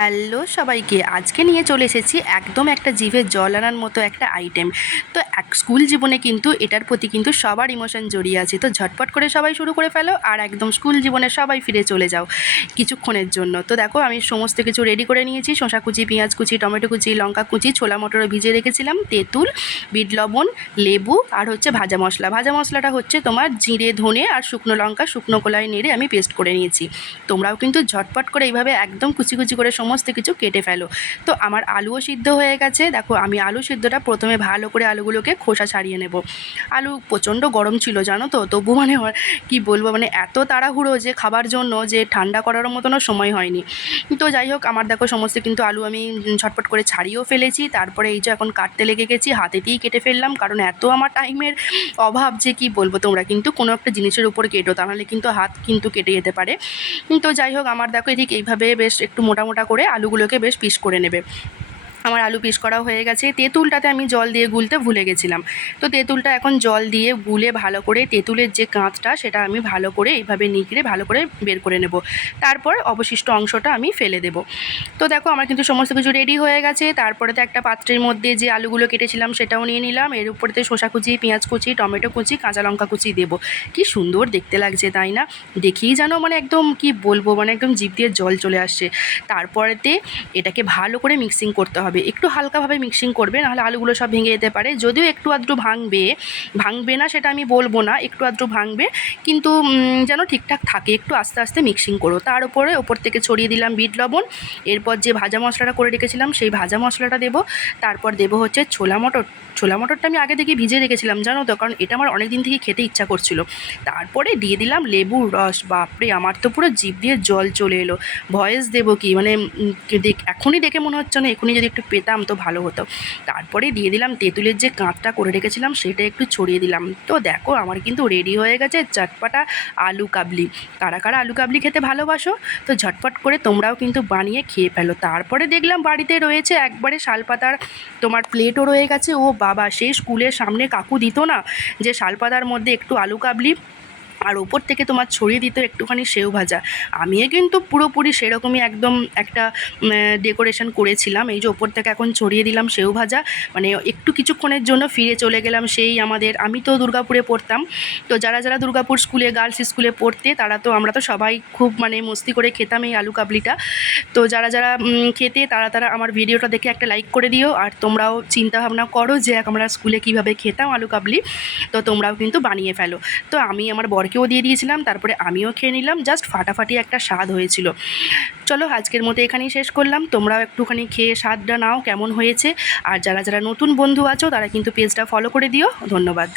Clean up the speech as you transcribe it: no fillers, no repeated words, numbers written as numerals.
Hello সবাইকে, আজকে নিয়ে চলে এসেছি একদম একটা জিভে জল আনার মতো একটা আইটেম। তো স্কুল জীবনে কিন্তু এটার প্রতি কিন্তু সবার ইমোশন জড়িয়ে আছে। তো ঝটপট করে সবাই শুরু করে ফেলো আর একদম স্কুল জীবনে সবাই ফিরে চলে যাও কিছুক্ষণের জন্য। তো দেখো আমি সমস্ত কিছু রেডি করে নিয়েছি। শসা কুচি, পেঁয়াজ কুচি, টমেটো কুচি, লঙ্কা কুচি, ছোলা মটরও ভিজিয়ে রেখেছিলাম, তেঁতুল, বিট লবণ, লেবু আর হচ্ছে ভাজা মশলা। ভাজা মশলাটা হচ্ছে তোমার জিরে, ধনে আর শুকনো লঙ্কা শুকনো কলায় নেড়ে আমি পেস্ট করে নিয়েছি। তোমরাও কিন্তু ঝটপট করে এইভাবে একদম কুচি কুচি করে সমস্ত কিছু কেটে ফেলো। তো আমার আলুও সিদ্ধ হয়ে গেছে। দেখো আমি আলু সিদ্ধটা প্রথমে ভালো করে আলুগুলোকে খোসা ছাড়িয়ে নেব। আলু প্রচণ্ড গরম ছিল জানো তো, তবু মানে কি বলবো, মানে এত তাড়াহুড়ো যে খাবার জন্য যে ঠান্ডা করার মতনও সময় হয়নি। তো যাই হোক, আমার দেখো সমস্ত কিন্তু আলু আমি ঝটপট করে ছাড়িয়েও ফেলেছি। তারপরে এই যে এখন কাটতে লেগে গেছি, হাতেতেই কেটে ফেললাম, কারণ এত আমার টাইমের অভাব যে কি বলবো। তোমরা কিন্তু কোনো একটা জিনিসের উপর কেটো, তাহলে কিন্তু হাত কিন্তু কেটে যেতে পারে। তো যাই হোক, আমার দেখো ঠিক এইভাবে বেশ একটু মোটা মোটা করে আলুগুলোকে বেশ পিস করে নেবে। আমার আলু পিস করা হয়ে গেছে। তেঁতুলটাতে আমি জল দিয়ে গুলতে ভুলে গেছিলাম। তো তেঁতুলটা এখন জল দিয়ে গুলে ভালো করে তেঁতুলের যে কাঁচটা সেটা আমি ভালো করে এইভাবে নিগড়ে ভালো করে বের করে নেব। তারপর অবশিষ্ট অংশটা আমি ফেলে দেব। তো দেখো আমার কিন্তু সমস্ত কিছু রেডি হয়ে গেছে। তারপরেতে একটা পাত্রের মধ্যে যে আলুগুলো কেটেছিলাম সেটাও নিয়ে নিলাম। এর উপরেতে শসা কুচি, পেঁয়াজ কুচি, টমেটো কুচি, কাঁচা লঙ্কা কুচি দেবো। কি সুন্দর দেখতে লাগছে তাই না? দেখেই যেন মানে একদম কি বলবো, মানে একদম জিভ দিয়ে জল চলে আসছে। তারপরেতে এটাকে ভালো করে মিক্সিং করতে হবে। একটু হালকাভাবে মিক্সিং করবে, নাহলে আলুগুলো সব ভেঙে যেতে পারে। যদিও একটু আধটু ভাঙবে না সেটা আমি বলবো না, একটু আধটু ভাঙবে, কিন্তু যেন ঠিকঠাক থাকে। একটু আস্তে আস্তে মিক্সিং করো। তার ওপর থেকে ছড়িয়ে দিলাম বিট লবণ। এরপর যে ভাজা মশলাটা করে রেখেছিলাম সেই ভাজা মশলাটা দেবো। তারপর দেবো হচ্ছে ছোলা মটরটা আমি আগে থেকে ভিজিয়ে রেখেছিলাম জানো তো, কারণ এটা আমার অনেক দিন থেকে খেতে ইচ্ছা করছিল। তারপরে দিয়ে দিলাম লেবুর রস। বাপরে, আমার তো পুরো জিভ দিয়ে জল চলে এলো। ভয়েস দেবো কি, মানে এখনই দেখে মনে হচ্ছে না এখনই যদি একটু পেতাম তো ভালো হতো। তারপরে দিয়ে দিলাম তেঁতুলের যে কাঁচটা করে রেখেছিলাম সেটা একটু ছড়িয়ে দিলাম। তো দেখো আমার কিন্তু রেডি হয়ে গেছে চটপটা আলু কাবলি। কারা কারা আলু কাবলি খেতে ভালোবাসো? তো ঝটপট করে তোমরাও কিন্তু বানিয়ে খেয়ে ফেলো। তারপরে দেখলাম বাড়িতে রয়েছে একবারে শালপাতার তোমার প্লেটও রয়ে গেছে। ও বাবা, সেই স্কুলের সামনে কাকু দিত না যে শালপাতার মধ্যে একটু আলু কাবলি আর ওপর থেকে তোমার ছড়িয়ে দিত একটুখানি সেও ভাজা। আমিও কিন্তু পুরোপুরি সেরকমই একদম একটা ডেকোরেশন করেছিলাম। এই যে ওপর থেকে এখন ছড়িয়ে দিলাম সেও ভাজা, মানে একটু কিছুক্ষণের জন্য ফিরে চলে গেলাম সেই আমাদের, আমি তো দুর্গাপুরে পড়তাম। তো যারা যারা দুর্গাপুর স্কুলে গার্লস স্কুলে পড়তে তারা তো, আমরা তো সবাই খুব মানে মস্তি করে খেতাম এই আলু কাবলিটা। তো যারা যারা খেতে তারা তারা আমার ভিডিওটা দেখে একটা লাইক করে দিও। আর তোমরাও চিন্তা ভাবনা করো যে আমরা স্কুলে কীভাবে খেতাম আলু কাবলি। তো তোমরাও কিন্তু বানিয়ে ফেলো। তো আমি আমার বরকেও দিয়ে দিয়েছিলাম, তারপরে আমিও খেয়ে নিলাম। জাস্ট ফাটাফাটি একটা স্বাদ হয়েছিল। চলো আজকের মতো এখানেই শেষ করলাম। তোমরাও একটুখানি খেয়ে স্বাদটা নাও কেমন হয়েছে। আর যারা যারা নতুন বন্ধু আছো তারা কিন্তু পেজটা ফলো করে দিও। ধন্যবাদ।